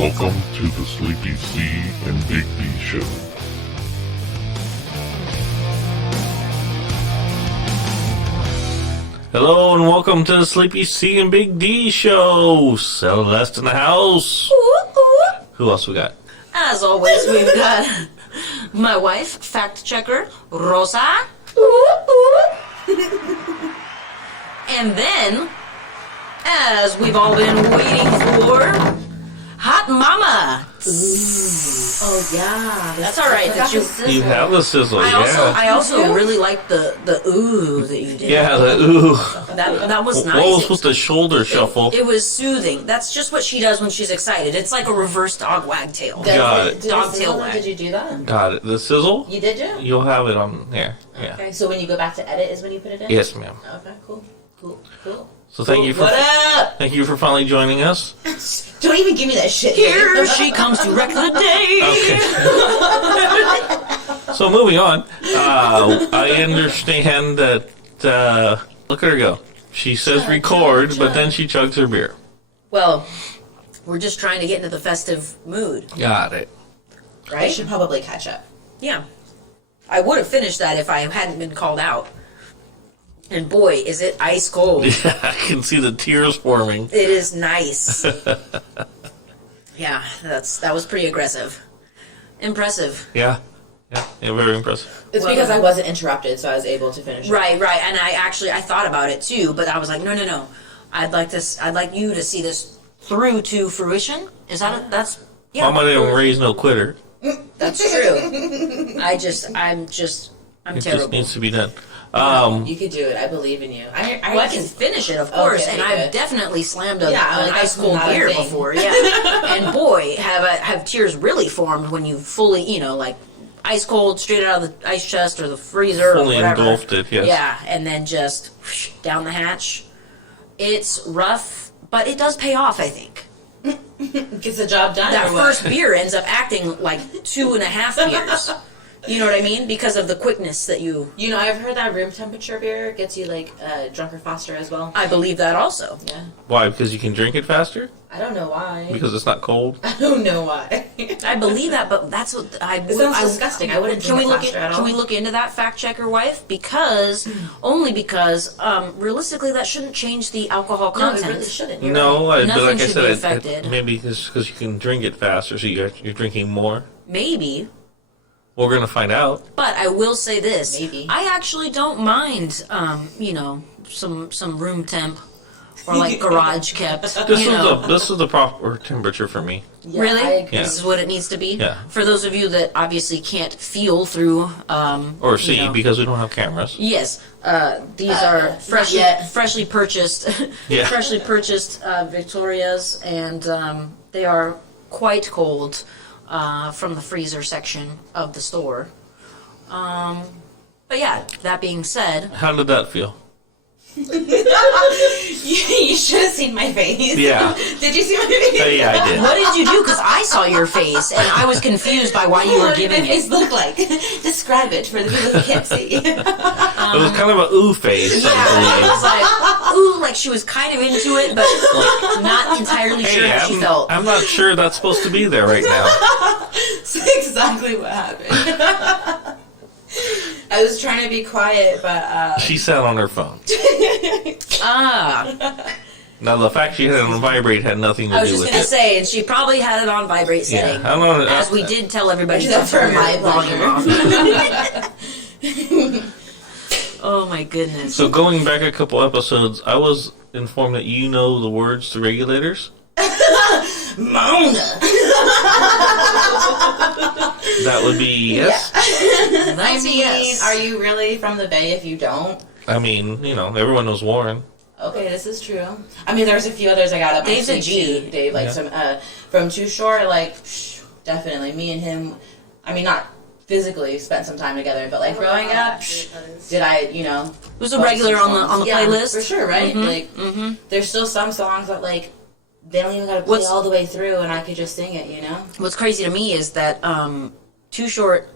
Welcome to the Sleepy C and Big D Show. Hello and welcome to the Sleepy C and Big D Show. Celeste in the house. Ooh, ooh. Who else we got? As always, we've got my wife, fact checker, Rosa. Ooh, ooh. And then, as we've all been waiting for, Hot Mama. Oh yeah, That's all right. That You have the sizzle, I also really like the ooh that you did. Yeah, the ooh. That was nice. What was with the shoulder shuffle? It was soothing. That's just what she does when she's excited. It's like a reverse dog wag tail. Got it. Dog tail wag. Did you do that? Got it. The sizzle? You did, Joe? You'll have it on there. Yeah. Okay, so when you go back to edit is when you put it in? Yes, ma'am. Okay, cool. So thank you for What up? finally joining us. Don't even give me that shit. Here she comes to wreck the day. Okay. So moving on, I understand that, look at her go. She says record, but then she chugs her beer. Well, we're just trying to get into the festive mood, Got it. Right? I should probably catch up. yeah. I would have finished that if I hadn't been called out. And boy, is it ice cold. Yeah, I can see the tears forming. It is nice. Yeah, that was pretty aggressive. Impressive. Yeah, very impressive. It's Well, because I wasn't interrupted, so I was able to finish it. Right. And I thought about it too, but I was like, no. I'd like you to see this through to fruition. Is that that's yeah. Mama didn't raise no quitter. That's true. I'm It terrible. just needs to be done. You could do it. I believe in you. I can finish it, of course, Okay, and I've good. definitely slammed Yeah, an like, ice that's cold not a beer thing. before. Yeah, and boy, have tears really formed when you fully, like ice cold, straight out of the ice chest or the freezer Fully or whatever. engulfed it, yes. Yeah, and then just whoosh, down the hatch. It's rough, but it does pay off, I think. Gets the job done. That or what? first beer ends up acting like 2.5 beers. You know what I mean? Because of the quickness that you... You know, I've heard that room temperature beer gets you like drunker faster as well. I believe that also. Yeah. Why? Because you can drink it faster? I don't know why. Because it's not cold? I don't know why. I believe that, but that's what I. It sounds disgusting. I wouldn't Can we drink it look faster at? at Can all. we look into that, fact checker wife? Because only because realistically, that shouldn't change the alcohol No, content. it really shouldn't. You're No, right. but Nothing like I should said, be affected. maybe because you can drink it faster, so you're drinking more. Maybe, We're going to find out. but I will say this: Maybe. I actually don't mind, some room temp or like garage kept. This is the proper temperature for me. Yeah, Really? I agree. Yeah. This is what it needs to be? Yeah. For those of you that obviously can't feel through... Or see, you know. because we don't have cameras. Yes, these are not yet. freshly purchased, Yeah. Victorias, and they are quite cold from the freezer section of the store. But yeah, that being said, How did that feel? You should have seen my face. Yeah. Did you see my face? Yeah, I did. what did you do? Because I saw your face, and I was confused by why you were What did giving my face it. look like? Describe it for the people who can't see. It was kind of a ooh face, Yeah, I it was like, ooh, like she was kind of into it, but like, not entirely believe. sure how she felt. I'm not sure that's supposed to be there right now. That's exactly what happened. I was trying to be quiet, but She sat on her phone. Ah. Now, the fact she had it on vibrate had nothing to I was do just with gonna it. say, and she probably had it on vibrate setting. I don't know. As we did tell everybody to Except for turn my the volume off. Oh my goodness. So going back a couple episodes, I was informed that you know the words to regulators. Mona. That would be yes. That's a yes. Are you really from the Bay if you don't? I mean, everyone knows Warren. Okay, this is true. I mean, there's a few others I got up. Dave's my a sleeve, G. too. Dave, like some from Too Short, like definitely me and him. I mean, not physically spent some time together, but like growing up, did I, It was a regular on the yeah, playlist. for sure, right? There's still some songs that like they don't even gotta play all the way through, and I could just sing it, What's crazy to me is that Too Short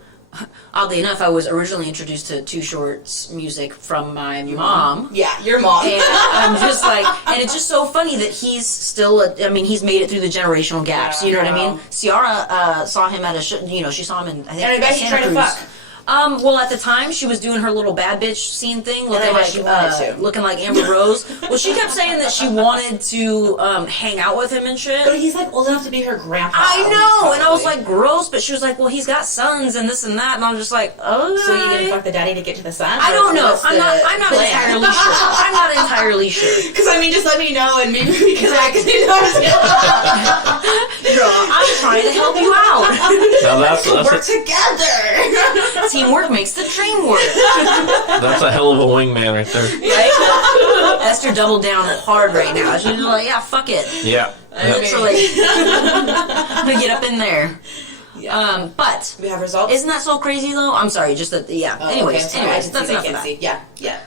oddly enough, I was originally introduced to Too Short's music from my mom. Yeah, your mom. And I'm just like, and it's just so funny that he's still, he's made it through the generational gaps. You know what I mean? Ciara saw him at a show, she saw him in, I think, And I bet he Santa tried to Cruz. fuck. Well, at the time, she was doing her little bad bitch scene thing, I bet she wanted to. looking like Amber Rose. Well, she kept saying that she wanted to hang out with him and shit. But he's like old enough to be her grandpa. I know, and I was like, gross, but she was like, well, he's got sons and this and that, and I'm just like, oh. So you gonna fuck the daddy to get to the son? I don't know. I'm not plan? entirely sure. I'm not entirely sure. Because just let me know, and maybe we can actually Girl, I'm trying to help you out. Now that's work together. Teamwork makes the dream work. that's a hell of a wingman right there. Right? Esther doubled down hard right now. She's like, yeah, fuck it. Yeah. Literally. I'm gonna get up in there. Yeah. But We have results. isn't that so crazy though? I'm sorry, just that. Yeah. Oh, anyways, okay, that's enough of that. Yeah.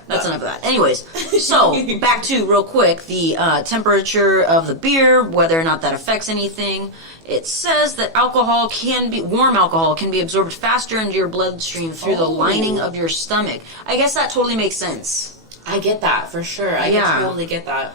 That's enough of that. Anyways, so back to real quick the temperature of the beer, whether or not that affects anything. It says that warm alcohol can be absorbed faster into your bloodstream through the lining of your stomach. I guess that totally makes sense. I get that for sure. I can totally get that.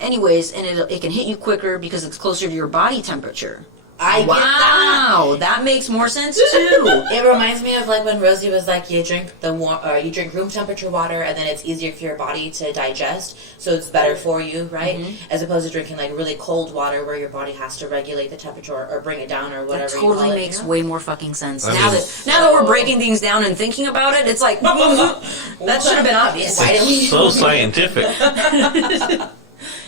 Anyways, and it can hit you quicker because it's closer to your body temperature. I get that. Wow, that makes more sense too. It reminds me of like when Rosie was like, you drink you drink room temperature water, and then it's easier for your body to digest, so it's better for you, right? Mm-hmm. As opposed to drinking like really cold water where your body has to regulate the temperature or bring it down or whatever. That totally you call makes it, way more fucking sense. I Now mean- that we're breaking things down and thinking about it, it's like that should have been obvious. Why didn't we? So scientific.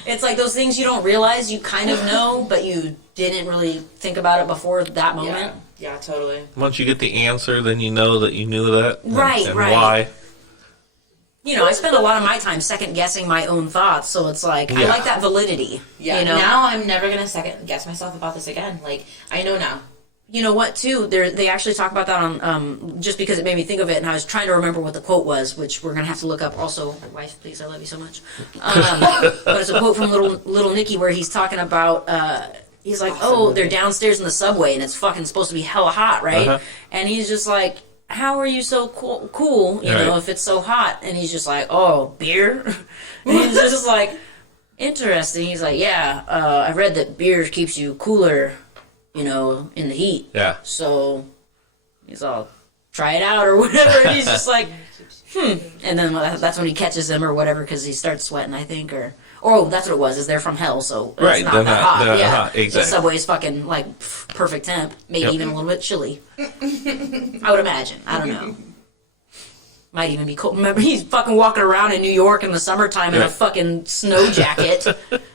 It's like those things you don't realize you kind of know, but you didn't really think about it before that moment. Yeah, totally. Once you get the answer, then you know that you knew that. Right, and right. why. I spend a lot of my time second guessing my own thoughts, so it's like I Yeah. like that validity. Yeah. Now I'm never gonna second guess myself about this again. Like I know now. You know what, too? They actually talk about that on, just because it made me think of it, and I was trying to remember what the quote was, which we're going to have to look up. Also, wife, please, I love you so much. But it's a quote from Little Nicky where he's talking about, he's like, they're downstairs in the subway, and it's fucking supposed to be hella hot, right? Uh-huh. And he's just like, how are you so cool, you know, Right. if it's so hot? And he's just like, oh, beer? And he's just like, interesting. He's like, yeah, I read that beer keeps you cooler, in the heat. Yeah. So he's all, try it out or whatever. And he's just like, And then that's when he catches them or whatever because he starts sweating, I think. Or that's what it was, is they're from hell, so it's Right, not they're that not- hot. they're not Yeah. hot, exactly. The subway's fucking, perfect temp. Maybe Yep. even a little bit chilly. I would imagine. I don't know. Might even be cold. Remember, he's fucking walking around in New York in the summertime in a Yeah. fucking snow jacket.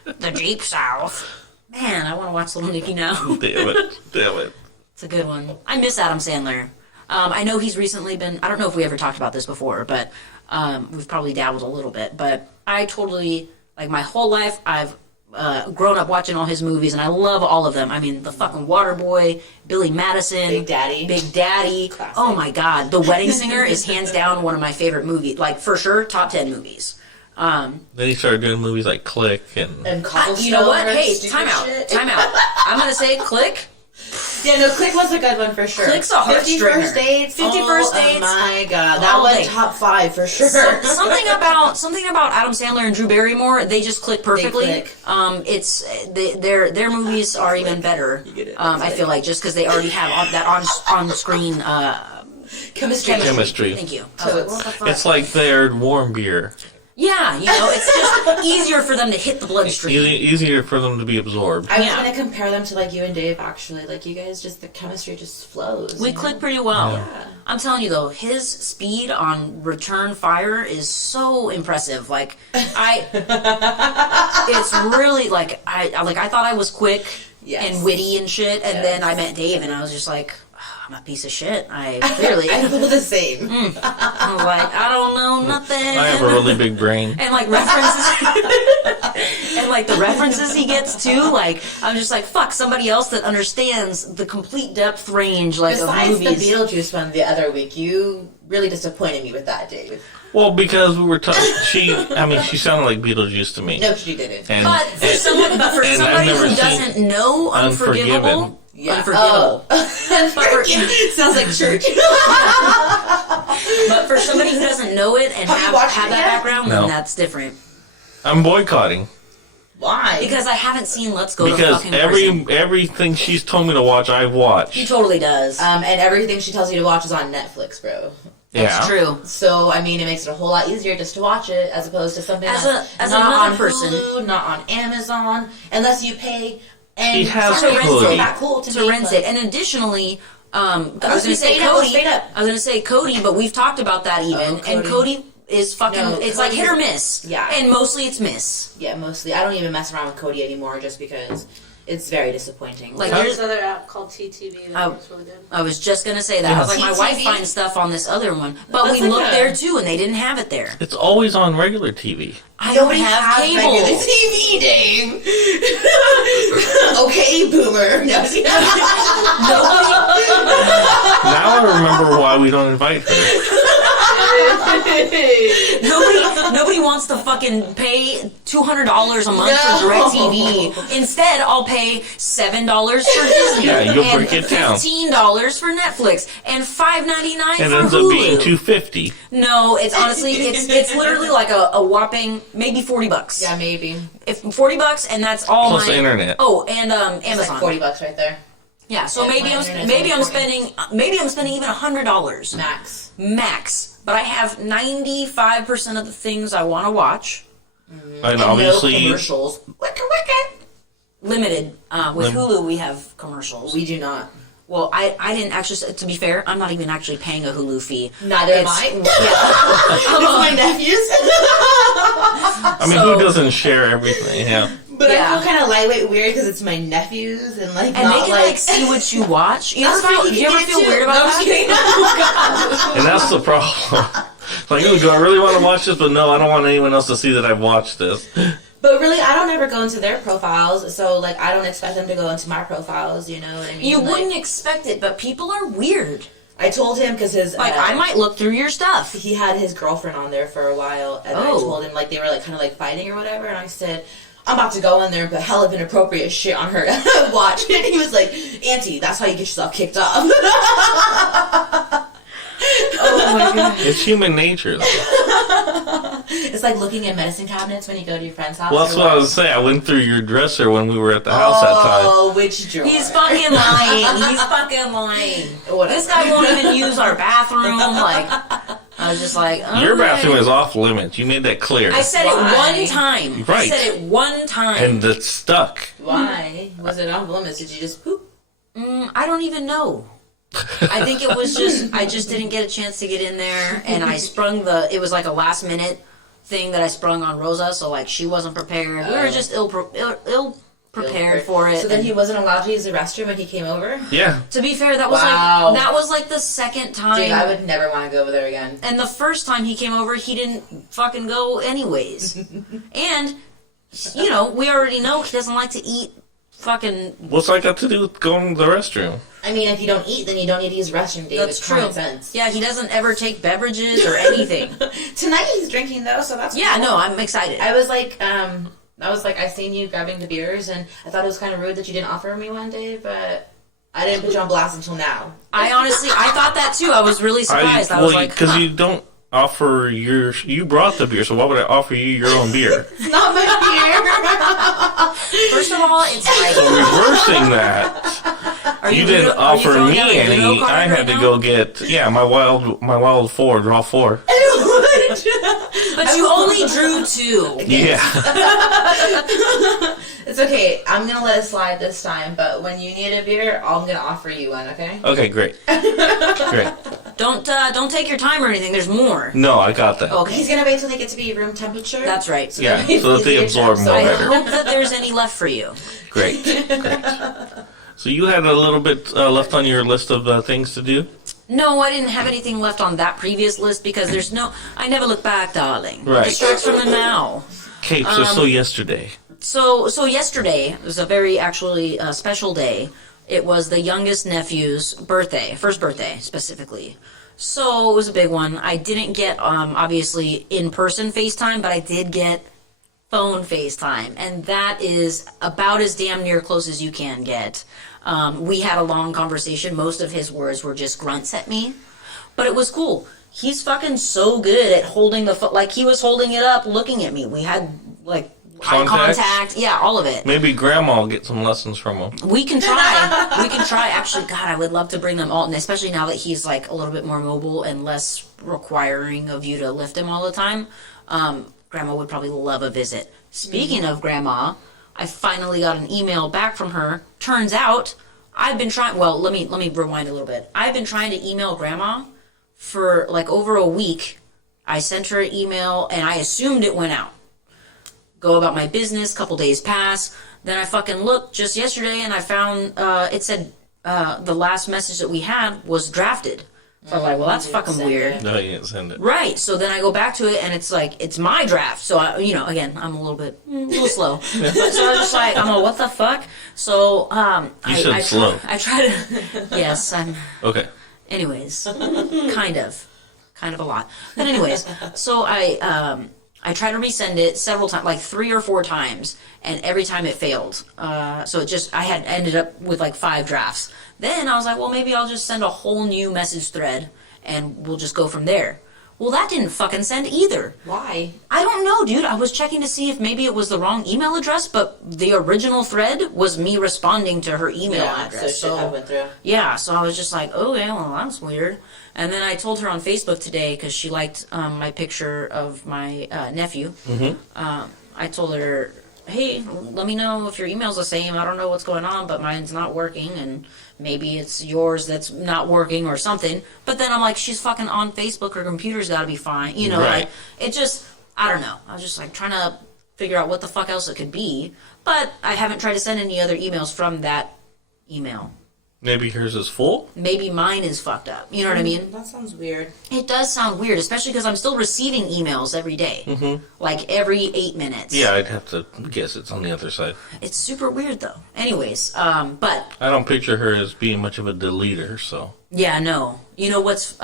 The deep south. Man, I want to watch Little Nicky now. Damn it. It's a good one. I miss Adam Sandler. I know he's recently been, I don't know if we ever talked about this before, but we've probably dabbled a little bit. But I totally, my whole life, I've grown up watching all his movies, and I love all of them. I mean, the fucking Waterboy, Billy Madison, Big Daddy. Classic. Oh my God, The Wedding Singer is hands down one of my favorite movies. For sure, top 10 movies. Then he started doing movies like Click and And Cobblestone. You know what? or Hey, stupid time out. shit. Time out. I'm gonna say Click. Yeah, no, Click was a good one for sure. Click's a 50 heartstringer. First Dates. 50 First Dates. Oh my God, that All was day. top 5 for sure. Something about Adam Sandler and Drew Barrymore, they just click perfectly. They click. It's their movies are even better. get it. I feel like just because they already have that on screen Chemistry. Chemistry. Thank you. So it's- What the fuck? It's like their warm beer. Yeah, it's just easier for them to hit the bloodstream. Easier for them to be absorbed. I was Yeah. going to compare them to you and Dave actually. You guys the chemistry just flows. We click pretty well. Yeah. I'm telling you though, his speed on return fire is so impressive. It's really I thought I was quick Yes. and witty and shit, and then I met Dave, and I was just like, I'm a piece of shit. I clearly. I feel the same. I was like, I don't know nothing. I have a really big brain. And references, and the references he gets too. I'm just like, fuck, somebody else that understands the complete depth range of Besides the movies. Beetlejuice one the other week, you really disappointed me with that, Dave. Well, because we were she sounded like Beetlejuice to me. No, she didn't. And, But for and somebody I've never who seen doesn't know Unforgivable, unforgivable. Sounds like church. But for somebody who doesn't know it and Have you have watched that it yet? background, No. then that's different. I'm boycotting Why? Because I haven't seen Let's Go to because fucking prison. everything she's told me to watch, I've He watched. totally does. and everything she tells you to watch is on Netflix, bro. That's true. So, I mean, it makes it a whole lot easier just to watch it as opposed to something As that's another not on person- Hulu, not on Amazon, unless you pay. And She has something Hulu. so that cool to me, rent like- it. And additionally, I was going to say straight up, Cody. straight up. I was going to say Cody, but we've talked about that even. Oh, And Cody is fucking. No, it's like Cody's- hit or miss. Yeah. And mostly it's miss. Yeah, mostly. I don't even mess around with Cody anymore just because it's very disappointing. Like There's there's. another app called TTV that was really good. I was just gonna say that. I was like, my wife TTV? finds stuff on this other one, but That's we like looked a- there too, and they didn't have it there. It's always on regular TV. I don't Nobody have has cable. regular TV, Dave. Okay, boomer. No, Now I remember why we don't invite her. Nobody wants to fucking pay $200 a month for DirecTV. Instead, I'll pay $7 for Disney. Yeah, you'll and break it down. $15 for Netflix and $5.99 It for ends up being Hulu. $250. No, it's honestly it's literally like a whopping maybe $40. Yeah, maybe. If $40 and that's all Plus my the internet. Oh, and It's Amazon. like $40 right there. Yeah, so Yeah, maybe my I'm internet's maybe I'm only 40. spending even $100 Max. max. But I have 95% of the things I want to watch. And And obviously, no commercials. Wicka wicka. Limited. With Hulu, we have commercials. We do not. Well, I didn't actually. To be fair, I'm not even actually paying a Hulu fee. Neither am It's- I. Yeah. It's my nephews. I mean, So- who doesn't share everything? Yeah. But Yeah. I feel kind of lightweight weird because it's my nephews and like And not they can like see what you watch. You ever That's fine, feel, you you can ever get it feel too. weird about No, I'm that? just kidding. And that's the problem. Like, ooh, do I really want to watch this? But no, I don't want anyone else to see that I've watched this. But really, I don't ever go into their profiles, so like I don't expect them to go into my profiles. You know what I mean? You Like, wouldn't expect it, but people are weird. I told him because his Like I might look through your stuff. he had his girlfriend on there for a while, and I Oh. told him like they were like kind of like fighting or whatever, and I said, I'm about to go in there and put hell of inappropriate shit on her watch, and he was like, Auntie, that's how you get yourself kicked off. Oh my god. It's human nature, though. It's like looking in medicine cabinets when you go to your friend's house. Well, that's or what I was saying. I went through your dresser when we were at the house that time. Oh, which drawer? He's fucking lying. He's fucking lying. Whatever. This guy won't even use our bathroom. Like, I was just like, Your okay. bathroom is off limits. You made that clear. I said Why? it one time. Right. I said it one time. And it's stuck. Why was it off limits? Did you just poop? I don't even know. I think it was just I just didn't get a chance to get in there, and I sprung it was like a last minute thing that I sprung on Rosa, so like she wasn't prepared. We were just ill prepared for it. So then and he wasn't allowed to use the restroom when he came over. Yeah. to be fair, that was Wow. like that was like the second time. Dude, I would never want to go over there again. And the first time he came over, he didn't fucking go anyways. And you know, we already know he doesn't like to eat fucking. What's that got to do with going to the restroom? I mean, if you don't eat, then you don't need to use the restroom, Dave. That's It's true. common sense. Yeah, he doesn't ever take beverages or anything. Tonight he's drinking though, so that's Yeah, cool. no, I'm excited. I was like, I seen you grabbing the beers, and I thought it was kind of rude that you didn't offer me one day, but I didn't put you on blast until now. I honestly, I thought that too. I was really surprised. I was like, because huh. you don't offer you brought the beer, so why would I offer you your own beer? It's not my First of all, it's like, Reversing that, are you gonna- didn't are you offer throwing me out a any. Uno card I had right to now? go get my wild 4, draw 4. beer. But you only drew 2. Yeah. It's okay. I'm gonna let it slide this time, but when you need a beer, I'm gonna offer you one. Okay? Okay, great. Great. Don't take your time or anything. There's more. No, I got that. Okay, He's gonna wait till they get to be room temperature. that's right. Yeah, so that they absorb more I better. hope that there's any left for you. Great. Great. So you had a little bit left on your list of things to do? No, I didn't have anything left on that previous list because there's no. I never look back, darling. Right. It starts from the now. Capes are so yesterday. So yesterday was a very actually special day. It was the youngest nephew's birthday, first birthday specifically. So it was a big one. I didn't get obviously in person FaceTime, but I did get phone FaceTime, and that is about as damn near close as you can get. We had a long conversation. Most of his words were just grunts at me, but it was cool. He's fucking so good at holding the phone. Like, he was holding it up, looking at me. We had, like, eye contact. Yeah, all of it. Maybe Grandma will get some lessons from him. We can try. We can try. Actually, God, I would love to bring them all, and especially now that he's, like, a little bit more mobile and less requiring of you to lift him all the time. Grandma would probably love a visit. Speaking of Grandma, I finally got an email back from her. Turns out, I've been trying... Well, let me rewind a little bit. I've been trying to email Grandma for, like, over a week. I sent her an email, and I assumed it went out. Go about my business, couple days pass. Then I fucking looked just yesterday, and I found it said the last message that we had was drafted. So I'm like, well, that's fucking weird. No, you didn't send it. Right. So then I go back to it, and it's like, it's my draft. So, again, I'm a little slow. So I was just like, I'm like, what the fuck? So, You said slow. I try to, yes, I'm, Okay. anyways, kind of a lot. But anyways, so I tried to resend it several times, like 3 or 4 times, and every time it failed. So I had ended up with like 5 drafts. Then I was like, well, maybe I'll just send a whole new message thread, and we'll just go from there. Well, that didn't fucking send either. Why? I don't know, dude. I was checking to see if maybe it was the wrong email address, but the original thread was me responding to her email address. So shit went through. Yeah, so I was just like, oh, yeah, well, that's weird. And then I told her on Facebook today, because she liked my picture of my nephew. Mm-hmm. I told her, hey, let me know if your email's the same. I don't know what's going on, but mine's not working, and maybe it's yours that's not working or something. But then I'm like, she's fucking on Facebook. Her computer's got to be fine. You know, right. Like, it just, I don't know. I was just like trying to figure out what the fuck else it could be. But I haven't tried to send any other emails from that email. Maybe hers is full? Maybe mine is fucked up. You know what I mean? That sounds weird. It does sound weird, especially because I'm still receiving emails every day. Mm-hmm. Like every 8 minutes. Yeah, I'd have to guess it's on the other side. It's super weird, though. Anyways, but... I don't picture her as being much of a deleter, so... Yeah, no. You know what's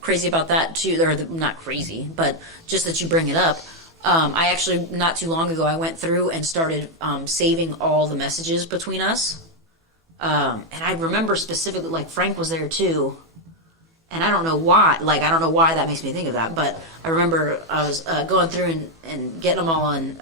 crazy about that, too? Or not crazy, but just that you bring it up. I actually, not too long ago, I went through and started saving all the messages between us. And I remember specifically, like, Frank was there too, and I don't know why, that makes me think of that, but I remember I was going through and getting them all, and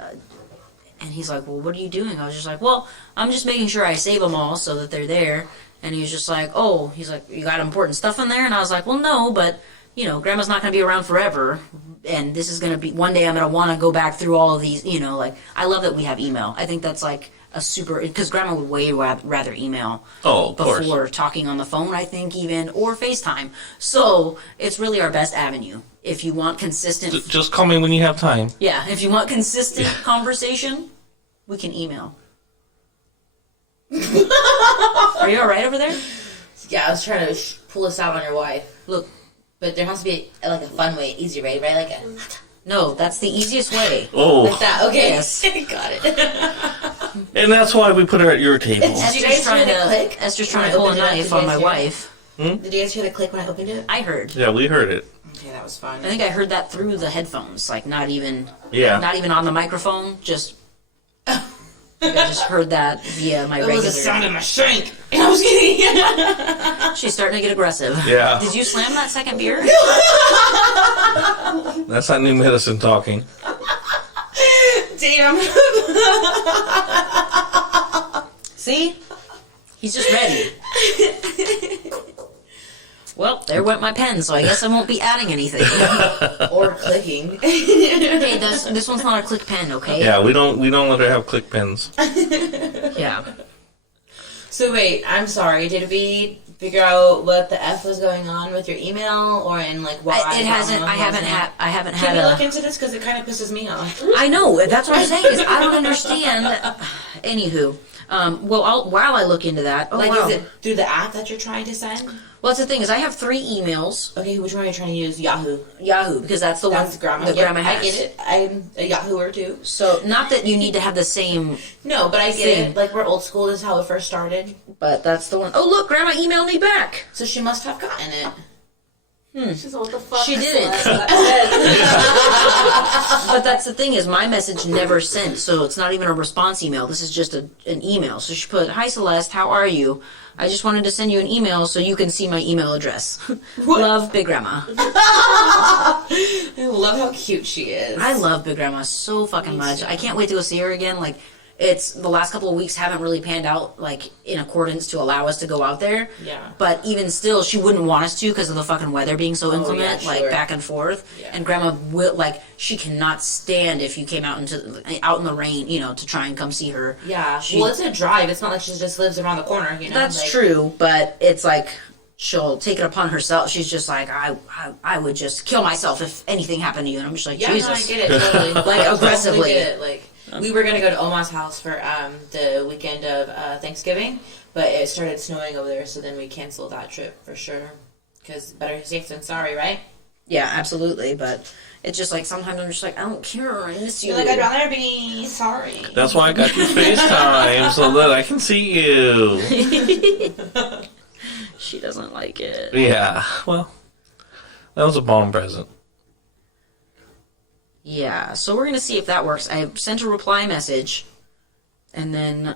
he's like, well, what are you doing? I was just like, well, I'm just making sure I save them all so that they're there, and he was just like, oh, he's like, you got important stuff in there? And I was like, well, no, but, you know, Grandma's not going to be around forever, and this is going to be, one day I'm going to want to go back through all of these, you know, like, I love that we have email. I think that's, like, a super, because Grandma would way rather email before talking on the phone, I think, even, or FaceTime. So it's really our best avenue. If you want consistent... Just call me when you have time. Yeah, if you want consistent conversation, we can email. Are you all right over there? Yeah, I was trying to pull this out on your wife. Look. But there has to be, like, a fun way, easy way, right? Like a... No, that's the easiest way. Oh. Like that, okay. Yes. Got it. And that's why we put her at your table. Esther's trying to pull a knife on my wife. Did you guys hear the click when I opened it? I heard. Yeah, we heard it. Okay, that was fun. I think I heard that through the headphones, like not even on the microphone, just... I just heard that via my regular... It was the sound of my shank. And I was kidding. She's starting to get aggressive. Yeah. Did you slam that second beer? That's not new medicine talking. Damn. See? He's just ready. Well, there went my pen, so I guess I won't be adding anything. Or clicking. Okay, this one's not a click pen, okay? Yeah, we don't let her have click pens. Yeah. So wait, I'm sorry. Did we figure out what the F was going on with your email, or in like why? I haven't Can had we a... look into this because it kind of pisses me off. I know, that's what I'm saying, is I don't understand. Anywho, while I look into that... Oh, like, wow. is it through the app that you're trying to send? Well, that's the thing, is I have 3 emails. Okay, which one are you trying to use? Yahoo. Yahoo, because that's the That's one Grandma. that Yep, Grandma has. I get it. I'm a Yahooer too. So, not that you need to have the same... No, but I get Same. it. Like, we're old school. This is how it first started. But that's the one... Oh, look, Grandma emailed me back. So she must have gotten it. She's like, what the fuck? She didn't. But that's the thing is my message never sent, so it's not even a response email. This is just an email. So she put, "Hi Celeste, how are you? I just wanted to send you an email so you can see my email address. Love, Big Grandma." I love how cute she is. I love Big Grandma so fucking much. I can't wait to go see her again. Like, it's the last couple of weeks haven't really panned out like in accordance to allow us to go out there. Yeah. But even still, she wouldn't want us to because of the fucking weather being so inclement, yeah, like sure. back and forth. Yeah. And Grandma will she cannot stand if you came out in the rain, to try and come see her. Yeah. She- Well, it's a drive. It's not like she just lives around the corner, That's like, true, but it's like she'll take it upon herself. She's just like, I would just kill myself if anything happened to you. And I'm just like, Yeah, Jesus. no, I get it totally. Like, aggressively. Totally get it. Like, we were gonna go to Oma's house for the weekend of Thanksgiving, but it started snowing over there, so then we canceled that trip for sure. Because better safe than sorry, right? Yeah, absolutely, but it's just like sometimes I'm just like, I don't care, I miss you. You're like, I'd rather be sorry. That's why I got you FaceTime, so that I can see you. She doesn't like it. Yeah, well, that was a bomb present. Yeah, so we're gonna see if that works. I sent a reply message, and then,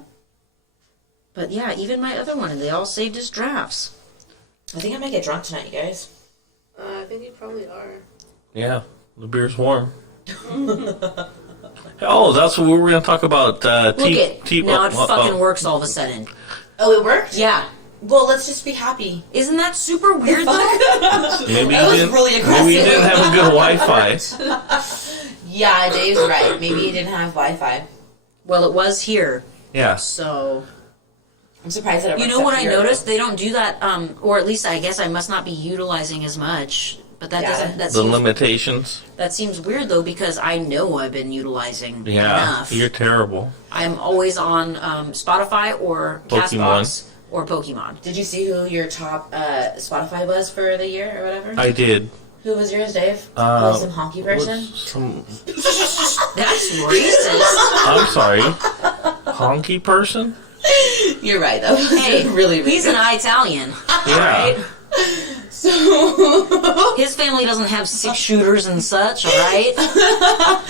but yeah, even my other one, they all saved as drafts. I think I might get drunk tonight, you guys. I think you probably are. Yeah, the beer's warm. Oh, that's what we were going to talk about. Look it, now it fucking works all of a sudden. Oh, it worked? Yeah. Well, let's just be happy. Isn't that super weird though? Maybe That was really aggressive. Maybe you didn't have a good Wi-Fi. Yeah, Dave's right. Maybe he didn't have Wi-Fi. Well, it was here, Yeah. so... I'm surprised that it You works know what up I here. noticed? They don't do that, or at least I guess I must not be utilizing as much. But that Yeah. doesn't. The limitations. That seems weird though because I know I've been utilizing Yeah, enough. you're terrible. I'm always on Spotify or Pokemon. Castbox or Pokemon. Did you see who your top Spotify was for the year or whatever? I did. Who was yours, Dave? Was it some honky person? That's racist. I'm sorry. Honky person? You're right, though. Hey, really, he's an Italian. Yeah. Right? So His family doesn't have 6 shooters and such, alright? I'm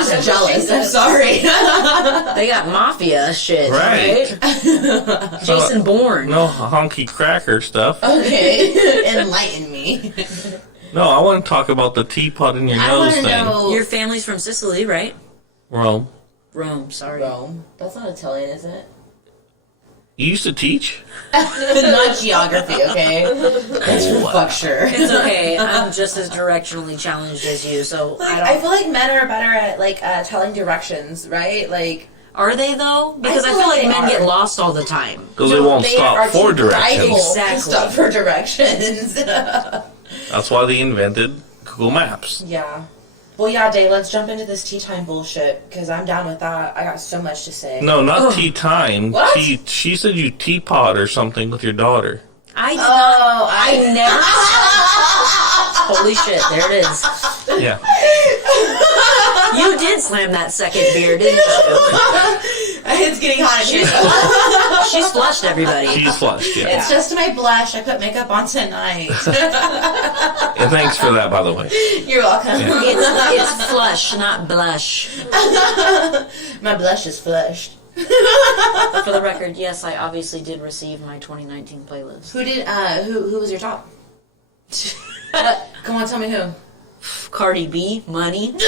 just jealous. I'm sorry. They got mafia shit, Right. right? Jason Bourne. No honky cracker stuff. Okay, enlighten me. No, I want to talk about the teapot in your I nose want to thing. know. Your family's from Sicily, right? Rome. Rome, sorry. Rome. That's not Italian, is it? You used to teach? Not geography, okay? That's for fuck sure. It's okay. I'm just as directionally challenged as you, so Like, I I don't... feel like men are better at like telling directions, right? Like Are they, though? Because I feel feel like like they men are. get lost all the time. Because they won't are stop for too prideful directions. Exactly. to stop for directions. That's why they invented Google Maps. Yeah. Well, yeah, Dave, let's jump into this tea time bullshit, because I'm down with that. I got so much to say. No, not tea time. What? She said you teapot or something with your daughter. I did not... Oh, I never... Holy shit, there it is. Yeah. You did slam that second beer, didn't you? It's getting hot in here. She's flushed, everybody. She's flushed, yeah. It's just my blush. I put makeup on tonight. And thanks for that, by the way. You're welcome. It's flush, not blush. My blush is flushed. For the record, yes, I obviously did receive my 2019 playlist. Who did? Who was your top? Come on, tell me who. Cardi B, Money. Money.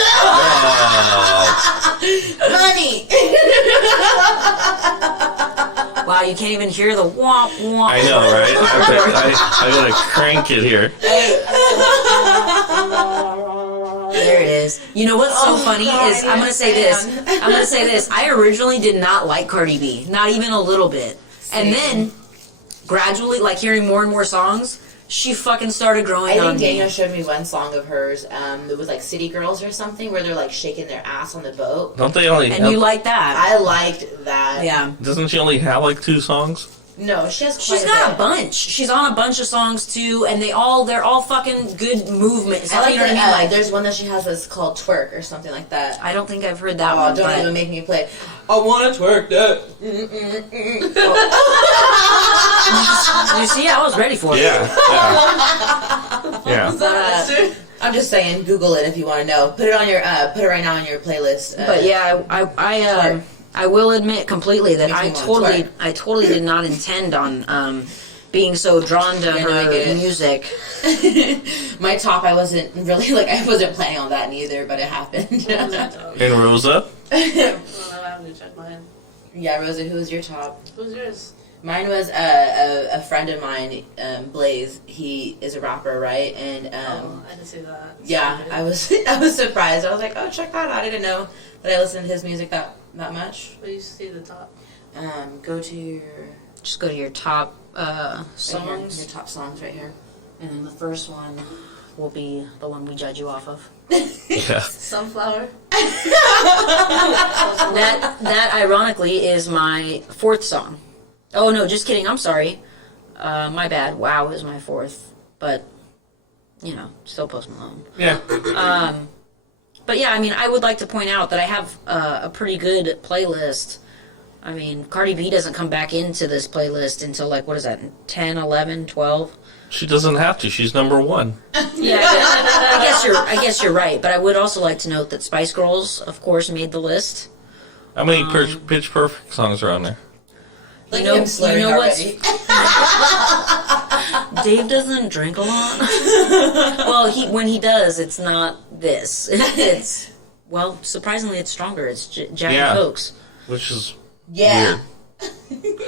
Wow, you can't even hear the womp womp. I know, right? I gotta crank it here. There it is. You know what's so funny God, is I'm gonna say this. I'm gonna say this. I originally did not like Cardi B, not even a little bit. And then gradually, like hearing more and more songs, she fucking started growing I on think me. Daniel showed me one song of hers. It was like City Girls or something, where they're like shaking their ass on the boat. Don't they only And you like that? I liked that. Yeah. Doesn't she only have like 2 songs? No, she has quite She's got a bit. bunch. She's on a bunch of songs too, and they're all fucking good movements. I like you know what I mean? Like, there's one that she has that's called Twerk or something like that. I don't think I've heard that Oh, one. don't but even make me play it. I want to twerk that. you see, I was ready for it. Yeah. Yeah. I'm just saying, Google it if you want to know. Put it on your, put it right now on your playlist. But yeah, I will admit completely that Makes me wanna twerk. I totally did not intend on being so drawn to Yeah, no, I her get it. music. My top, I wasn't really, like, I wasn't planning on that neither, but it happened. And Rosa? I have to check mine. Yeah, Rosa, who was your top? Who's yours? Mine was a friend of mine, Blaze. He is a rapper, right? And I didn't see that. yeah, I was surprised. I was like, oh, check that out. I didn't know that I listened to his music that much. But you see the top. Go to your Just go to your top right songs, here, your top songs right here. and then the first one will be the one we judge you off of. Yeah. Sunflower. That ironically is my fourth song. Oh no, just kidding. I'm sorry. My bad. Wow is my fourth, but still Post Malone. Yeah. But yeah, I mean, I would like to point out that I have a pretty good playlist. I mean, Cardi B doesn't come back into this playlist until like, what is that, 10, 11, 12? She doesn't have to. She's number one. Yeah, I guess you're right. But I would also like to note that Spice Girls, of course, made the list. How many Pitch Perfect songs are on there? Like You know- him slurring you know what's- already. Dave doesn't drink a lot. Well, when he does, it's not this. It's, well, surprisingly, it's stronger. It's Jack Yeah. and Cokes. Which is Yeah. weird.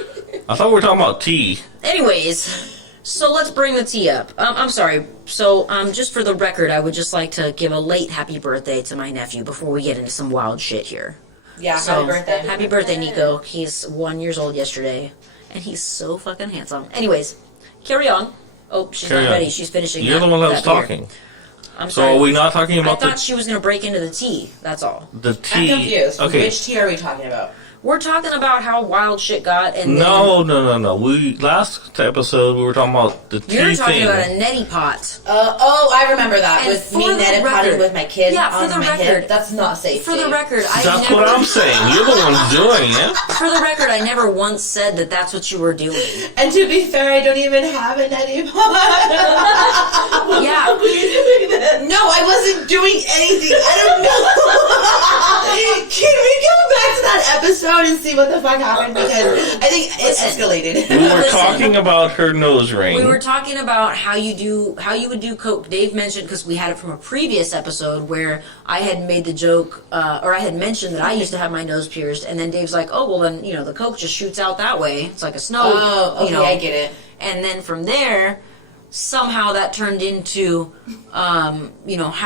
I thought we were talking about tea. Anyways, so let's bring the tea up. I'm sorry. So, just for the record, I would just like to give a late happy birthday to my nephew before we get into some wild shit here. Yeah, So, happy birthday. Happy birthday, Nico. He's 1 year old yesterday, and he's so fucking handsome. Anyways, carry on. Oh, she's Carry not on. ready. She's finishing. You're the one that was beer. talking. I'm So sorry. are we not talking I about thought she was going to break into the tea. That's all. the I'm tea? confused. Okay. Which tea are we talking about? We're talking about how wild shit got, and No. We last episode we were talking about the tea then you're talking thing. about a neti pot. I remember that. And With for me the netted record- potting with my kid Yeah, for on the my record- hip. That's not safe. For the Dave. record, That's what I'm saying. You're the one doing it. For the record, I never once said that that's what you were doing. And to be fair, I don't even have a neti pot. Yeah. No, I wasn't doing anything. I don't know. Can we go back to that episode and see what the fuck happened? Because I think it escalated. We were Listen. talking about her nose ring. We were talking about how you would do coke. Dave mentioned, because we had it from a previous episode where I had made the joke, or I had mentioned that I used to have my nose pierced, and then Dave's like, "Oh, well then the coke just shoots out that way. It's like a snow." Oh, okay, I get it. And then from there, somehow that turned into, how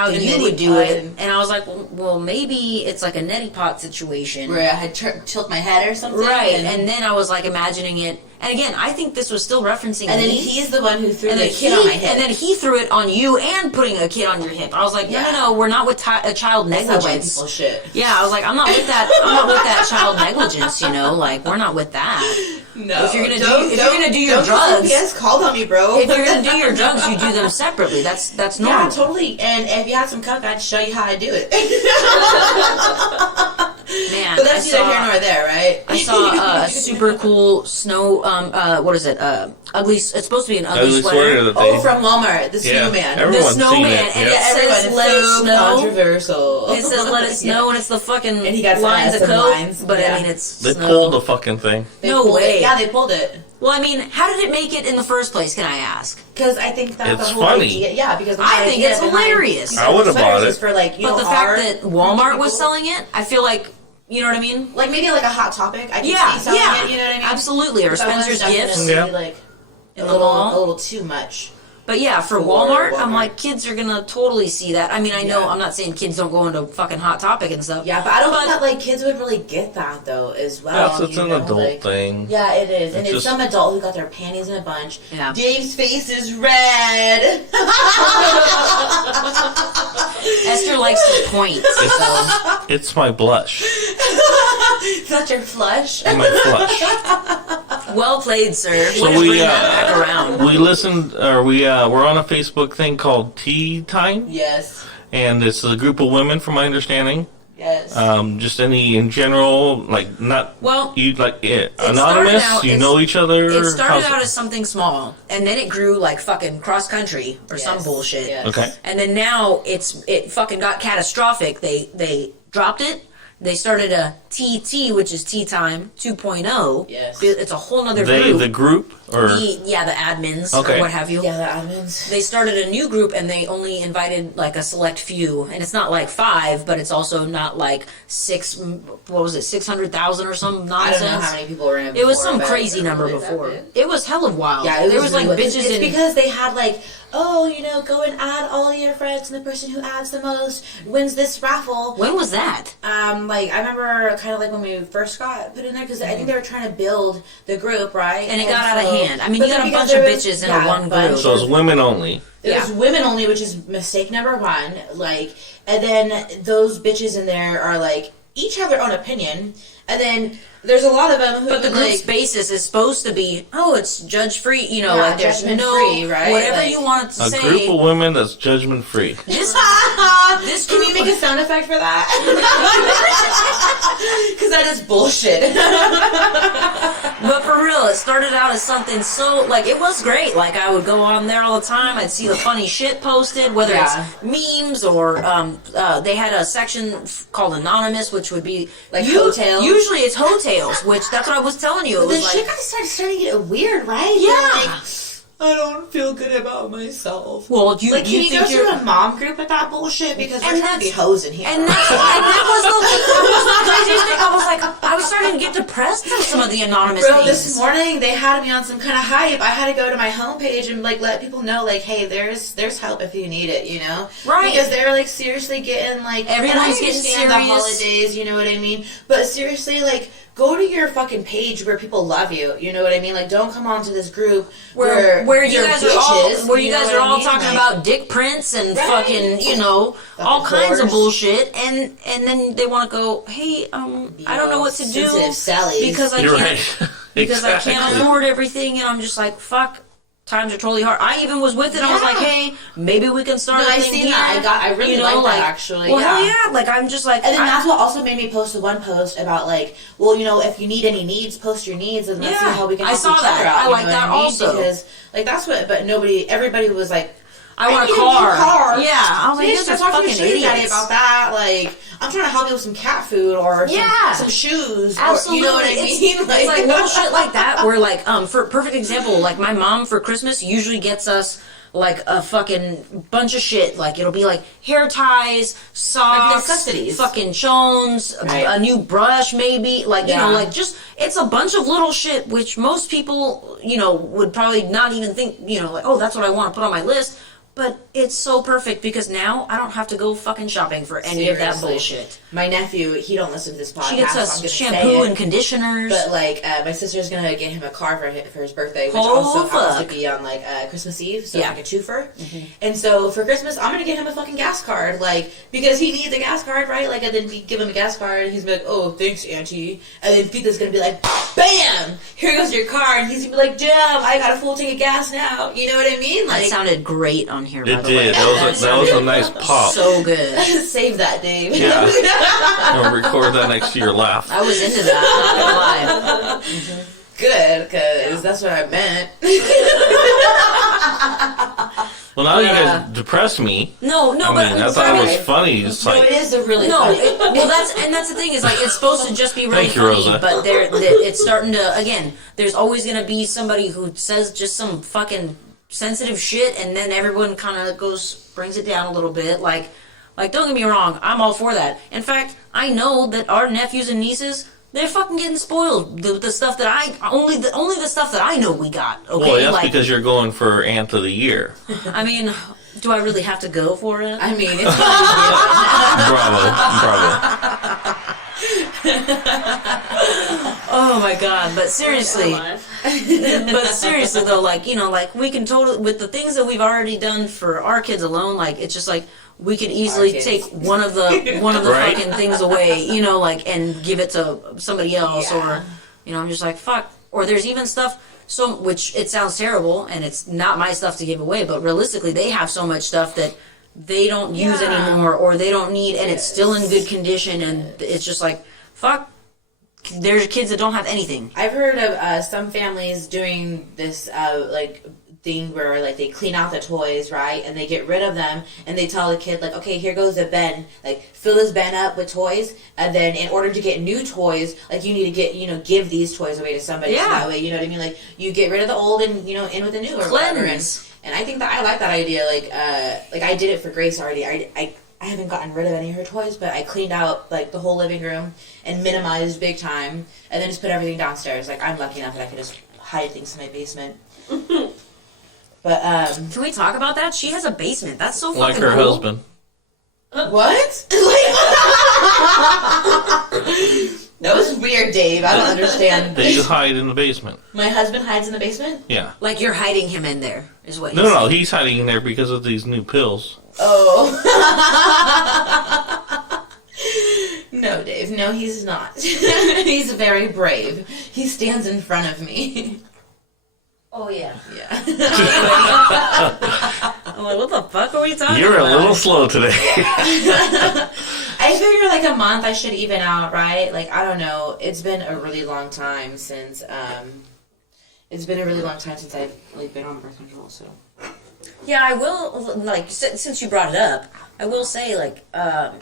A you neti would do pot. it. And I was like, well, maybe it's like a neti pot situation. Where I had tilt my head or something. Right. And then I was like imagining it. And again, I think this was still referencing And then me. he's the one who threw And the then, kid on my hip. and then he threw it on you and putting a kid on your hip. I was like, Yeah. no, we're not with child That's not white negligence. people shit. Yeah, I was like, I'm not with that. I'm not with that child negligence. Like we're not with that. No. If you're gonna do your drugs, Yes, called on me, bro. if you're gonna do your drugs, you do them separately. That's normal. Yeah, totally. And if you had some coke, I'd show you how I do it. Man, But that's I neither here nor there, right? I saw a super cool snow. What is it? Ugly. It's supposed to be an ugly Ugly sweater that Oh, they. from Walmart, the Yeah, snowman. everyone's The snowman, seen it. and Yep. it says Everyone, "Let it so snow." controversial. It says "Let it snow," and it's the fucking And he got lines of some coke. lines, But yeah. I mean, it's They snow. pulled the fucking thing. They No pulled way. It. Yeah, they pulled it. Well, I mean, how did it make it in the first place? Can I ask? Because I think that's It's the whole funny. idea. Yeah, because the I whole think idea it's behind- hilarious. because I would've sweaters bought it. is for like But the fact that Walmart was people. selling it, I feel like, you know what I mean? like maybe like a Hot Topic. I could Yeah, see selling yeah, it. You know what I mean? absolutely. Or But that was Spencer's definitely, Gifts. Yeah. like In a the little, mall. a little too much. But yeah, for For Walmart, I'm Walmart. like, kids are gonna totally see that. I mean, I know Yeah. I'm not saying kids don't go into fucking Hot Topic and stuff. Yeah, but I don't think that like kids would really get that though as well. Yes, it's you an know, adult like- thing. Yeah, it is, and It's it's just- some adult who got their panties in a bunch. Yeah. Dave's face is red. Esther likes to point. So. It's my blush. Is that your flush? My flush. Well played, sir. So Way to we bring that back around. we listened, or we're on a Facebook thing called Tea Time, Yes. and it's a group of women, from my understanding. Yes. Just any in general, like not. Well, you like started anonymous. out- You know each other. It started How's out as something small, and then it grew like fucking cross country or some Yes, bullshit. yes. Okay. And then now it fucking got catastrophic. They dropped it. They started a TT, which is Tea Time 2.0. Yes. It's a whole nother group. the group or the admins Okay. or what have you. Yeah, the admins. They started a new group and they only invited like a select few, and it's not like 5, but it's also not like 6. What was it, 600,000 or some I nonsense? don't know how many people were in it. It was before, some but- crazy number really that before. big? It was hell of wild. Yeah, there was like really- bitches it's in. because they had like, oh, go and add all of your friends, and the person who adds the most wins this raffle. When was that? Like I remember kind of like when we first got put in there because I think they were trying to build the group, right? And it got out of hand. I mean, but you got then a because bunch of there was- bitches in yeah, a one a bunch. group. so it's women only. It was Yeah. women only, which is mistake number 1. Like, and then those bitches in there are like each have their own opinion, and then there's a lot of them who But the would, group's like, basis is supposed to be, it's judge free. Yeah, Like there's judgment no free, right? whatever Like, you want it to A say. group of women that's judgment free. This Can you group- make a sound effect for that? Because that is bullshit. But for real, it started out as something so, like, it was great. Like, I would go on there all the time. I'd see the funny shit posted, whether Yeah. it's memes or, they had a section called Anonymous, which would be... Like Hotels? Usually it's Hotels, which, that's what I was telling you. It The was shit like... kind of starting to get weird, right? Yeah. Like, I don't feel good about myself. Well, you Like, can you go think you're... to a mom group with that bullshit? Because we're And trying to be that's- hoes in here. And that was the craziest thing. I was like, I was starting to get depressed from some of the anonymous Bro, things. this morning they had me on some kind of hype. I had to go to my homepage and like let people know, like, hey, there's help if you need it, Right. Because they're like seriously getting like Everyone's and I getting understand the serious. holidays, you know what I mean? But seriously, like, go to your fucking page where people love you. You know what I mean? Like, don't come onto this group where you you're guys are all bitches, where you know guys what are I all mean? talking Like, about dick prints and Right. fucking all kinds of whores. bullshit, and then they want to go, hey, I don't know what to do sensitive Sallies. because I You're can't right. because I can't Exactly. afford everything, and I'm just like, fuck. Times are totally hard. I even was with it. I was Yeah. like, "Hey, maybe we can start No, a I thing seen here." that. I really like that, actually, Well, yeah. hell yeah! Like I'm just like, And then that's what also made me post the one post about like, well, if you need any needs, post your needs, and let's see Yeah, how we can I help saw each that. other out. I you like know that what I mean? also. Because like that's what, but everybody was like, I want a need a new car. car. Yeah, I was like, Bitch, "These I are talked to fucking your sugar daddy idiots." about that. Like, I'm trying to help you with some cat food or Yeah. some shoes. Absolutely, Or, you know what I mean? It's like little shit like that. Where like, for perfect example, like my mom for Christmas usually gets us like a fucking bunch of shit. Like it'll be like hair ties, socks, necessities. fucking chones, Right. a new brush, maybe. Like Yeah. like just it's a bunch of little shit which most people would probably not even think like, oh, that's what I want to put on my list. But it's so perfect because now I don't have to go fucking shopping for any of that Seriously. bullshit. My nephew, he don't listen to this podcast. She gets so I'm us gonna say shampoo it. and conditioners. But like, my sister's gonna get him a car for his birthday, which Oh, also happens fuck. to be on like Christmas Eve, so Yeah. like a twofer. And so for Christmas, I'm gonna get him a fucking gas card, like because he needs a gas card, right? Like, and then we give him a gas card, and he's like, "Oh, thanks, Auntie." And then Pita's gonna be like, "Bam! Here goes your car," and he's gonna be like, "Damn, I got a full tank of gas now." You know what I mean? That Like, sounded great on here, by It the did. way. That was a nice pop. So good. save that, Dave. Yeah. I'll record that next to your laugh. I was into that, not gonna lie. Good, because that's what I meant. Well, now you guys depressed me. No, I but mean, I thought it was sorry. funny. It's No, like, it is a really no. funny. Well, that's the thing is like it's supposed to just be really Thank you, funny, Rosa. but it's starting to again. There's always gonna be somebody who says just some fucking sensitive shit, and then everyone kind of brings it down a little bit. Like don't get me wrong, I'm all for that. In fact, I know that our nephews and nieces. They're fucking getting spoiled. The stuff that only the stuff that I know we got. Okay, well, that's like because you're going for Aunt of the Year. I mean, do I really have to go for it? I mean, it's Bravo. Oh my god! But seriously, though, like like we can totally with the things that we've already done for our kids alone. Like it's just like we could easily kids. take one of the Right. fucking things away, like and give it to somebody else, Yeah. or I'm just like fuck. Or there's even stuff. Which it sounds terrible, and it's not my stuff to give away. But realistically, they have so much stuff that they don't use anymore, or they don't need, and it's still in good condition, and it's just like, fuck, there's kids that don't have anything. I've heard of some families doing this like thing where like they clean out the toys, right, and they get rid of them, and they tell the kid like, okay, here goes the bin, like fill this bin up with toys, and then in order to get new toys, like you need to get, give these toys away to somebody, so that way, you know what I mean, like you get rid of the old and in with the new or whatever. And I think that I like that idea. Like I did it for Grace already. I haven't gotten rid of any of her toys, but I cleaned out like the whole living room and minimized big time, and then just put everything downstairs. Like I'm lucky enough that I can just hide things in my basement. But Can we talk about that? She has a basement. That's so fucking Like her cool. husband. what? That was weird, Dave. I don't understand. They hide in the basement. My husband hides in the basement? Yeah. Like you're hiding him in there, is what No, he's hiding in there because of these new pills. Oh. No, Dave. No, he's not. He's very brave. He stands in front of me. Oh, yeah. Yeah. I'm like, what the fuck are we talking You're about? a little slow today. I figure like a month I should even out, right? Like, I don't know. It's been a really long time since, I've like been on birth control, so. Yeah, I will, like, since you brought it up, I will say, like, I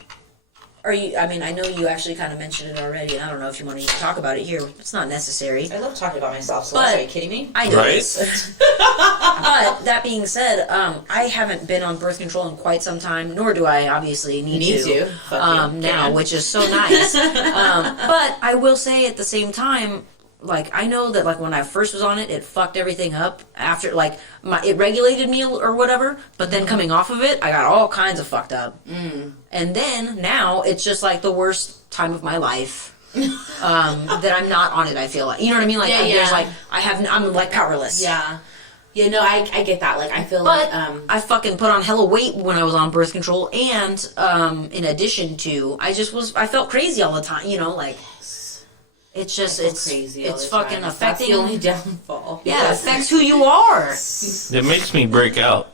know you actually kind of mentioned it already, and I don't know if you want to even talk about it here. It's not necessary. I love talking about myself, so But- are you kidding me? I know Right? this. But, that being said, I haven't been on birth control in quite some time, nor do I obviously need to. Fuck you. Now, Yeah. which is so nice. But I will say at the same time, like, I know that, like, when I first was on it, it fucked everything up after, like, it regulated me or whatever, but then coming off of it, I got all kinds of fucked up. And then, now, it's just, like, the worst time of my life that I'm not on it, I feel like. You know what I mean? Like, there's, like, I'm, like, powerless. Yeah. Yeah, no, I get that. Like, I feel But like, I fucking put on hella weight when I was on birth control, and in addition to, I felt crazy all the time, like... It's just, it's crazy. it's fucking affecting. That's the only downfall. Yeah, it affects who you are. It makes me break out.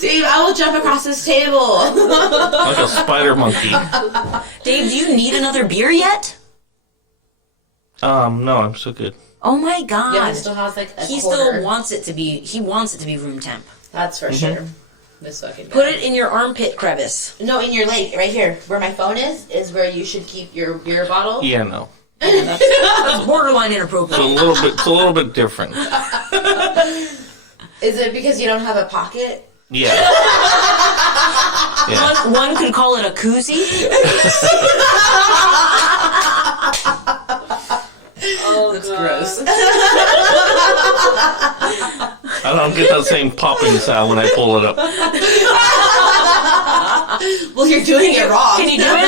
Dave, I will jump across this table. Like a spider monkey. Dave, do you need another beer yet? No, I'm so good. Oh my god. Yeah, he still has like a He quarter. still wants it to be. He wants it to be room temp. That's for sure. This fucking guy. Put it in your armpit crevice. No, in your leg, right here, where my phone is where you should keep your beer bottle. Yeah, no. That's borderline It's inappropriate. a little bit different. Is it because you don't have a pocket? Yeah. Yeah. One could call it a koozie. Oh, That's God. gross. I don't get that same popping sound when I pull it up. Well, you're doing it wrong. Can you do it?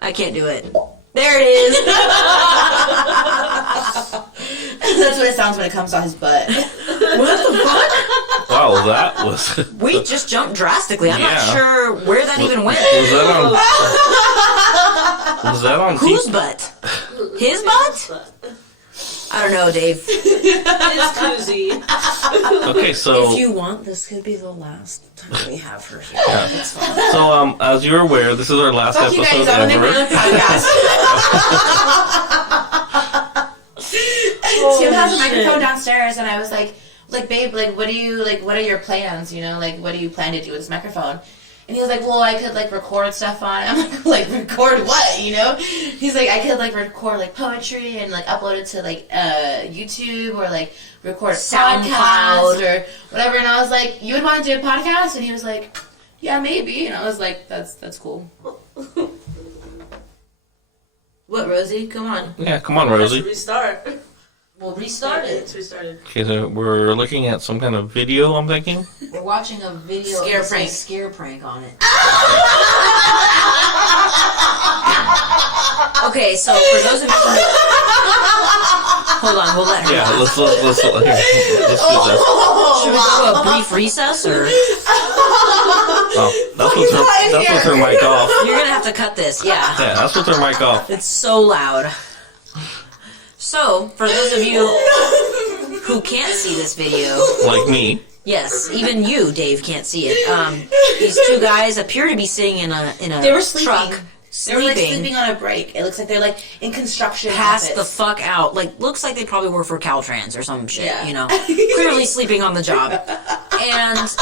I can't do it. There it is. That's what it sounds when it comes on his butt. What the fuck? Wow, that was... We just jumped drastically. I'm not Yeah. sure where that even went. Was that on Whose TV? butt? His butt? I don't know, Dave. It's Coozie. Okay, so... If you want, this could be the last time we have her here. Yeah. It's fine. So, as you're aware, this is our last Fuck you episode guys, I'm gonna make my ever. own podcast. Tim has a microphone downstairs, and I was like, babe, what are your plans, what do you plan to do with this microphone? And he was like, well, I could, record stuff on it. I'm like, record what, He's like, I could, record, poetry and, upload it to, YouTube or, record a SoundCloud. podcast or whatever. And I was like, you would want to do a podcast? And he was like, yeah, maybe. And I was like, that's cool. What, Rosie? Come on. Yeah, come on, Let's Rosie. restart. We'll restart it. It's restarted. Okay, so we're looking at some kind of video, I'm thinking. We're watching a video Scare that says prank. scare prank on it. Okay, so for those of you who... Hold on, we'll let her Yeah, go. let's do this. Should we go to a brief recess, or... Oh, that's with her mic off. You're gonna have to cut this, yeah. Yeah, that's with her mic off. It's so loud. So, for those of you who can't see this video, Like me. Yes, even you, Dave, can't see it. These two guys appear to be sitting in a They were sleeping. truck. They were like sleeping on a break. It looks like they're like in construction. Passed office. the fuck out. Like, looks like they probably work for Caltrans or some shit, Yeah. you know? Clearly sleeping on the job. And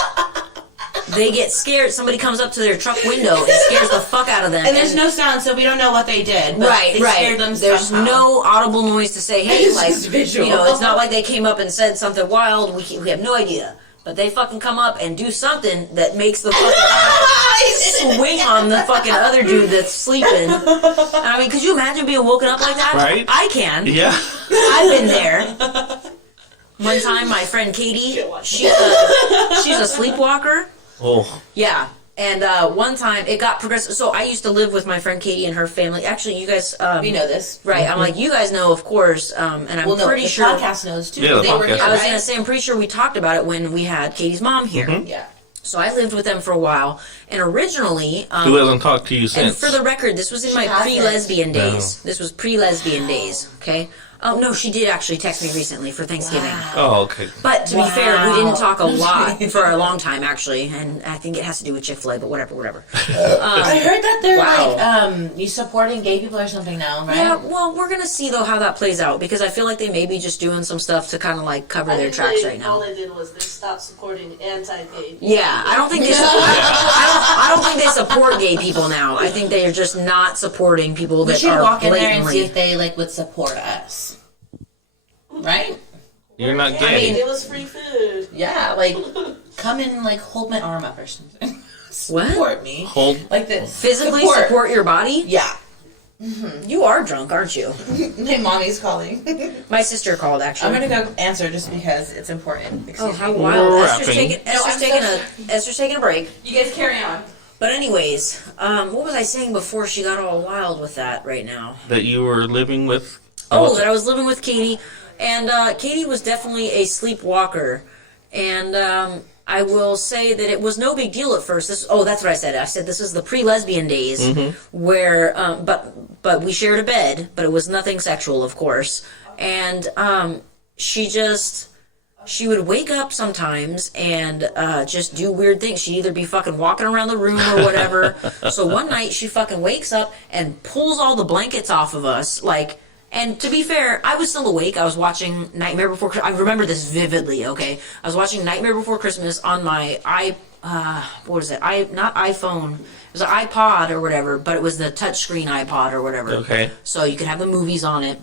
they get scared. Somebody comes up to their truck window and scares the fuck out of them. And there's no sound, so we don't know what they did. But Right, they right. Scared them There's somehow. no audible noise to say, hey, It's like, just visual. you know, it's not like they came up and said something wild. We have no idea. But they fucking come up and do something that makes the fucking swing on the fucking other dude that's sleeping. I mean, could you imagine being woken up like that? Right? I can. Yeah. I've been there. One time, my friend Katie, she's a sleepwalker. Oh. Yeah. And one time, it got progressive. So I used to live with my friend Katie and her family. Actually, you guys... We know this. Right. I'm like, you guys know, of course. And I'm Well, no, pretty the sure... podcast knows too. Yeah, the they were podcast here, I was right? going to say, I'm pretty sure we talked about it when we had Katie's mom here. Yeah. So I lived with them for a while. And originally... Who hasn't talked to you and since? for the record, this was in She my hasn't. pre-lesbian days. This was pre-lesbian days, okay? Oh, no, she did actually text me recently for Thanksgiving. Oh, okay. But to be fair, we didn't talk a Wow. lot for a long time, actually. And I think it has to do with Chick-fil-A, but whatever. I heard that they're Wow. like you supporting gay people or something now, right? Yeah, well, we're going to see, though, how that plays out. Because I feel like they may be just doing some stuff to kind of, like, cover I their think tracks they- right All now. they did was they stopped supporting anti-gay. Yeah, I don't think they I don't think they support gay people now. I think they are just not supporting people We that should are walk in there and see blatantly... if they like would support us. Right? You're not I gay. mean, it was free food. Yeah, like come and like hold my arm up or something. Support me. Hold. Like this. Physically support your body? Yeah. You are drunk, aren't you? My mommy's calling. My sister called, actually. I'm gonna go answer just because it's important. Excuse Oh, how me. wild. We're Esther's wrapping. Esther's taking a break. You guys carry on. But anyways, what was I saying before she got all wild with that right now? That you were living with. Oh, that I was living with Katie. And Katie was definitely a sleepwalker. And I will say that it was no big deal at first. That's what I said. I said this is the pre-lesbian days where, but we shared a bed, but it was nothing sexual, of course. And she would wake up sometimes and just do weird things. She'd either be fucking walking around the room or whatever. So one night she fucking wakes up and pulls all the blankets off of us, like. And to be fair, I was still awake. I was watching Nightmare Before Christmas. I remember this vividly, okay? I was watching Nightmare Before Christmas on my not iPhone. It was an iPod or whatever, but it was the touchscreen iPod or whatever. Okay. So you could have the movies on it.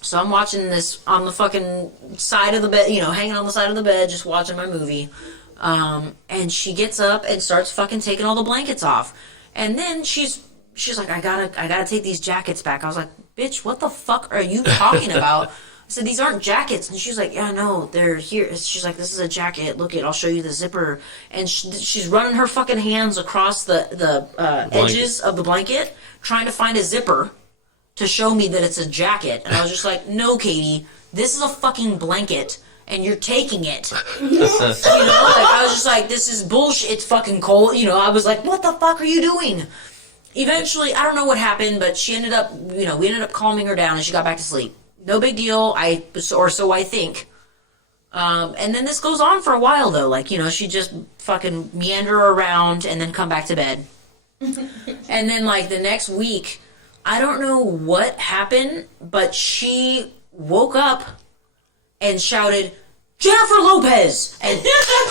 So I'm watching this on the fucking side of the bed, hanging on the side of the bed, just watching my movie. And she gets up and starts fucking taking all the blankets off. And then she's like, I gotta take these jackets back. I was like, bitch, what the fuck are you talking about? I said, these aren't jackets. And she's like, yeah, no, they're here. She's like, this is a jacket. Look I'll show you the zipper. And she's running her fucking hands across the edges of the blanket, trying to find a zipper to show me that it's a jacket. And I was just like, no, Katie, this is a fucking blanket. And you're taking it. I was just like, this is bullshit. It's fucking cold. I was like, what the fuck are you doing? Eventually, I don't know what happened, but she ended up, we ended up calming her down and she got back to sleep. No big deal, or so I think. And then this goes on for a while, though. Like, she just fucking meander around and then come back to bed. And then, like, the next week, I don't know what happened, but she woke up and shouted, Jennifer Lopez! And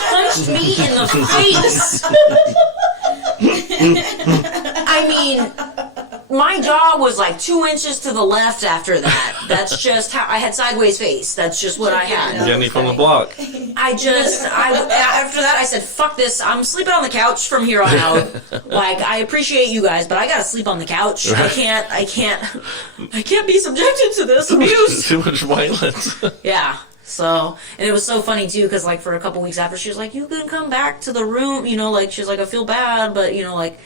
punched me in the face! I mean, my jaw was like 2 inches to the left after that. That's just how I had sideways face. That's just what I had. Jenny from the block. After that I said, fuck this. I'm sleeping on the couch from here on out. Like, I appreciate you guys, but I gotta sleep on the couch. I can't be subjected to this abuse. Too much violence. Yeah. So, and it was so funny too, because like for a couple weeks after, she was like, "You can come back to the room," like she was like, "I feel bad, but she's like,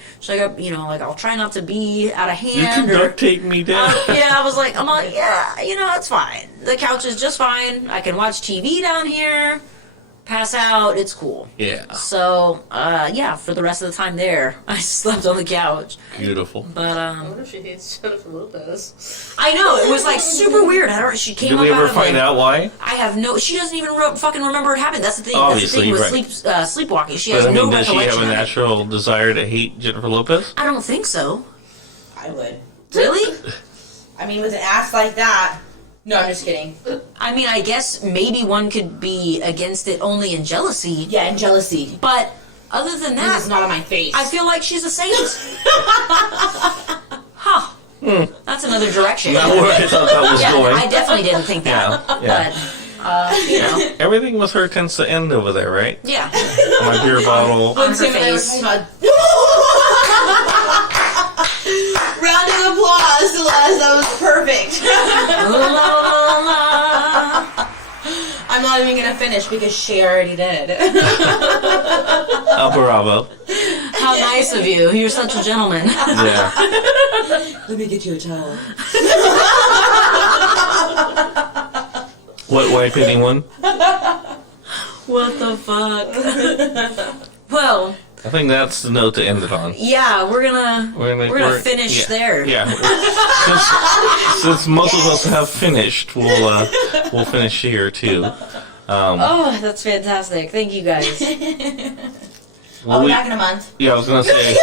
I'll try not to be out of hand." You can duct tape me down. Yeah, I'm like, yeah, it's fine. The couch is just fine. I can watch TV down here. pass out. It's cool. Yeah. So, yeah, for the rest of the time there, I slept on the couch. Beautiful. But, I wonder if she hates Jennifer Lopez. I know, it was like super weird. She came Did up we ever out of find out why? I have no. She doesn't even fucking remember it happened. That's the thing. Obviously, that's the thing with right. sleepwalking. She has But I mean, no does she recollection. have a of it. natural desire to hate Jennifer Lopez? I don't think so. I would. Really? I mean, with an ass like that. No, I'm just kidding. I mean, I guess maybe one could be against it only in jealousy. Yeah, and jealousy. But other than This that, is not on my face. I feel like she's a saint. Huh. That's another direction. Not where I thought that was Yeah, going. I definitely didn't think that. Yeah. But, you know, Everything with her tends to end over there, right? yeah. My beer bottle. On her Tim and I were face. talking about- Round of applause to Les. That was perfect. La, la, la. I'm not even gonna finish because Shay already did. Bravo. How nice of you. You're such a gentleman. Yeah. Let me get you a towel. Wet wipe anyone? What the fuck? Well, I think that's the note to end it on. yeah, we're gonna finish there. Yeah. Since most of us have finished, we'll finish here too. Oh, that's fantastic. Thank you guys. Well, I'll be back in a month. yeah, I was gonna say.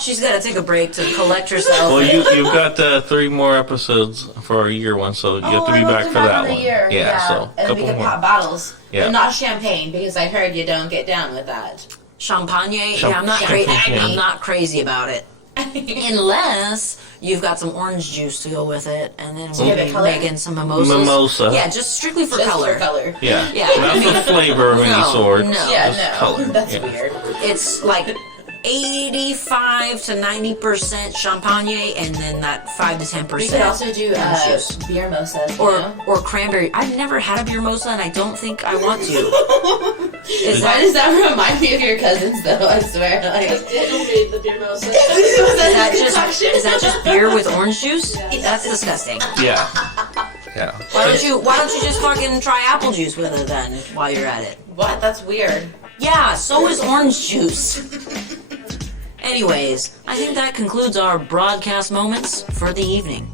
She's got to take a break to collect herself. Well, you've got 3 more episodes for our year one, so you have to be back for that one. Yeah, So and we couple can more. pop bottles. Yeah. But not champagne because I heard you don't get down with that. Champagne? Yeah, I'm not Champagne. crazy. I'm not crazy about it. Unless you've got some orange juice to go with it, and then we'll give it be color? making some mimosas. Mimosa. Yeah, just strictly for Just color. for color. Yeah. Yeah, Not I mean- for flavor of any No, sort. no. Yeah, Just no. color. That's Yeah. weird. It's like 85 to 90% champagne, and then that 5 to 10% We could also do orange juice. beer mimosas. Or cranberry. I've never had a beer mimosa, and I don't think I want to. Is Why that does that remind me of your cousins, though? I swear. Like, Daniel made the beer mouse. is that just beer with orange juice? That's disgusting. Yeah. Yeah. Why don't you just fucking try apple juice with it then while you're at it? what? That's weird. Yeah, so is orange juice. Anyways, I think that concludes our broadcast moments for the evening.